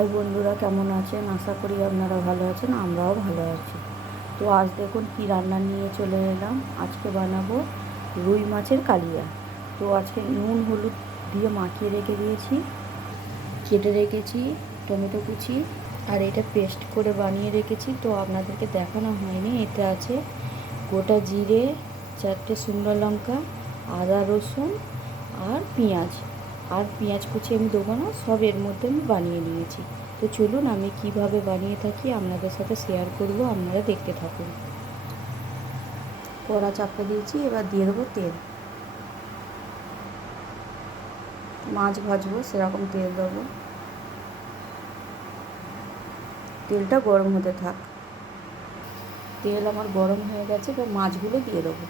High বন্ধুরা, কেমন আছেন? আশা করি আপনারা ভালো আছেন, আমরাও ভালো আছি। তো আজ দেখুন কি রান্না নিয়ে চলে এলাম। আজকে বানাবো রুই মাছের কালিয়া। তো আজকে নুন হলুদ দিয়ে মাখিয়ে রেখে দিয়েছি, কেটে রেখেছি টমেটো কুচি, আর এটা পেস্ট করে বানিয়ে রেখেছি। তো আপনাদেরকে দেখানো হয়নি। এতে আছে গোটা জিরে, 4টে শুকনো লঙ্কা, আদা রসুন আর পেঁয়াজ। আর পেঁয়াজ কুচি আমি দেবো না, সব এর মধ্যে আমি বানিয়ে নিয়েছি। তো চলুন আমি কিভাবে বানিয়ে থাকি আপনাদের সাথে শেয়ার করব, আপনারা দেখতে থাকুন। কড়া চাপা দিয়েছি, এবার দিয়ে দেবো তেল। মাছ ভাজবো সেরকম তেল দেবো। তেলটা গরম হতে থাক। তেল আমার গরম হয়ে গেছে, এবার মাছগুলো দিয়ে দেবো।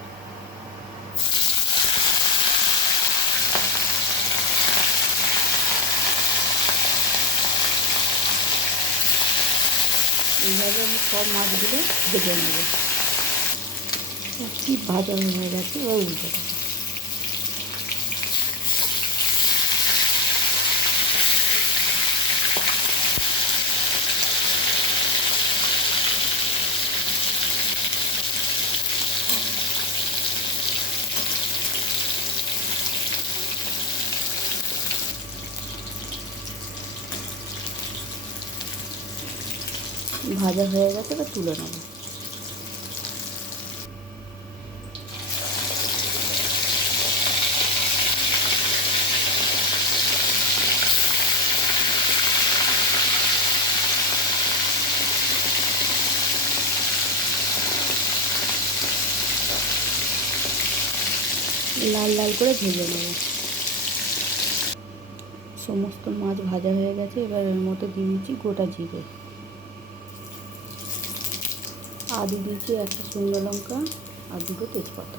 এইভাবে আমি সব মাছগুলো ভেজে নেব। কি ভাজা হয়ে গেছে, এবার উল্টে দেবো। ভাজা হয়ে গেছে, এবার তুলে নেব। লাল লাল করে ভেজে নেব। সমস্ত মাছ ভাজা হয়ে গেছে, এবার এর মধ্যে দিয়ে দিচ্ছি গোটা জিরে, আর দিয়ে দিচ্ছি একটা শুকনো লঙ্কা আর দুটো তেজপাতা।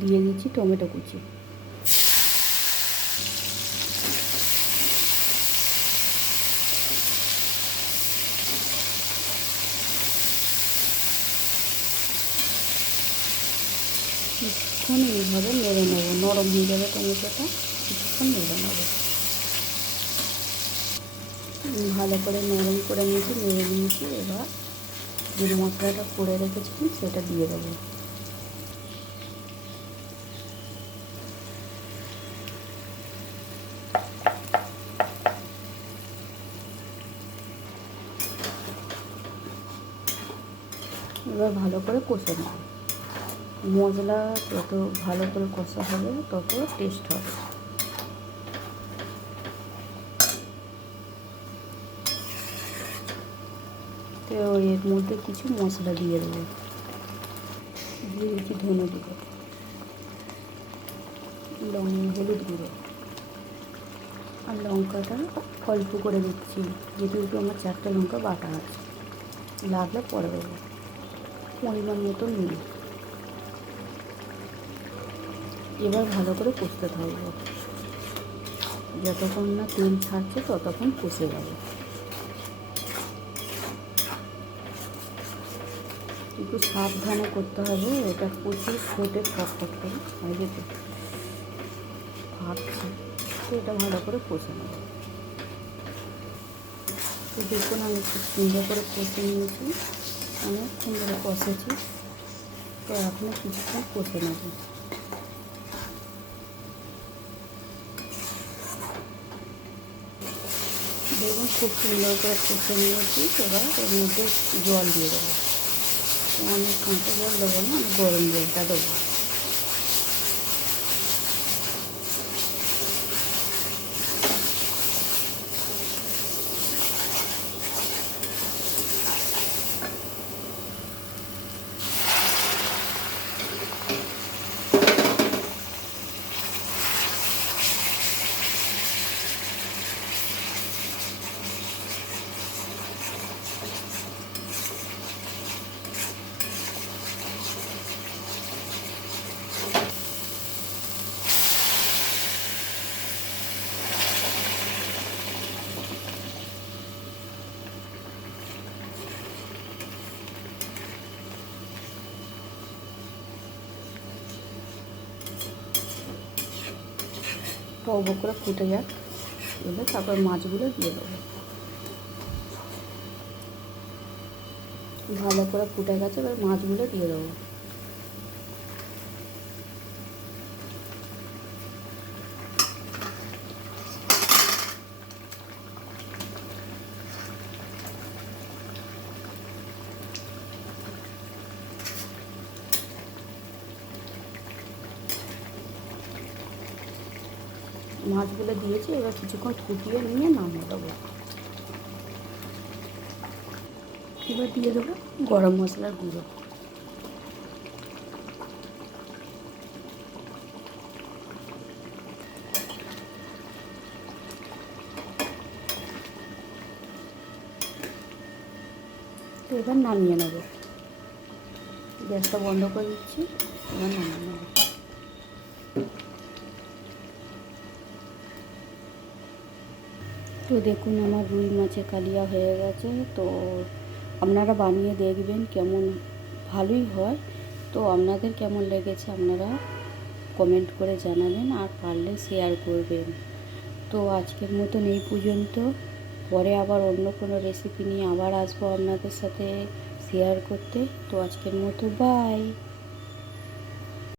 দিয়ে দিচ্ছি টমেটো কুচি। কিছুক্ষণ এইভাবে নেড়ে নেব, নরম হয়ে যাবে টমেটোটা, কিছুক্ষণ নেড়ে নেব। ভালো করে নরম করে নিয়েছি, নেড়ে নিয়েছি। এবার যে মশলাটা করে রেখেছি সেটা দিয়ে দেবো। এবার ভালো করে কষে নেব। মশলা যত ভালো করে কষা হবে তত টেস্ট হবে। তো এর মধ্যে কিছু মশলা দিয়ে দেবো। দিয়ে দিচ্ছি ধনে গুঁড়ো, হলুদ গুঁড়ো, আর লঙ্কাটা অল্প করে দিচ্ছি, যেহেতু আমার 4টে লঙ্কা বাটা আছে, লাগলে পরে দেবো। পরিমাণ মতো নুন। এবার ভালো করে কষতে থাকবো, যতক্ষণ না তেল ছাড়ছে ততক্ষণ কষে যাবে। একটু সাবধানে করতে হবে, এটা প্রচুর ফোটে ফটফট করে, হয় যেতে ফাটছে। তো এটা ভালো করে কষে নেব। তো দেখুন আমি খুব সুন্দর করে কষে নিয়েছি, অনেকক্ষণ ধরে কষেছি। তো এখন কিছুক্ষণ কষে নেব। দেখুন খুব সুন্দর করে কষে নিয়েছি। এবার এর মধ্যে জল দিয়ে দেবো। অনেক কাঁচা জল দেবো না, আমি গরম জলটা দেবো। বক বক করে ফুটে যাক, এবার তারপর মাছগুলো দিয়ে দেবো। ভালো করে ফুটে গেছে, এবার মাছগুলো দিয়ে দেবো। মাছগুলো দিয়েছি, এবার কিছুক্ষণ ফুটিয়ে নিয়ে নামিয়ে দেবো। এবার দিয়ে দেবো গরম মশলার গুঁড়ো। তো এবার নামিয়ে নেব, গ্যাসটা বন্ধ করে দিচ্ছি, এবার নামিয়ে নেব। তো দেখুন আমার রুই মাছের কালিয়া হয়ে গেছে। তো আপনারা বানিয়ে দেখবেন, কেমন ভালোই হয়। তো আপনাদের কেমন লেগেছে আপনারা কমেন্ট করে জানাবেন, আর পারলে শেয়ার করবেন। তো আজকের মতন এই পর্যন্ত, পরে আবার অন্য কোনো রেসিপি নিয়ে আবার আসবো আপনাদের সাথে শেয়ার করতে। তো আজকের মতো বাই।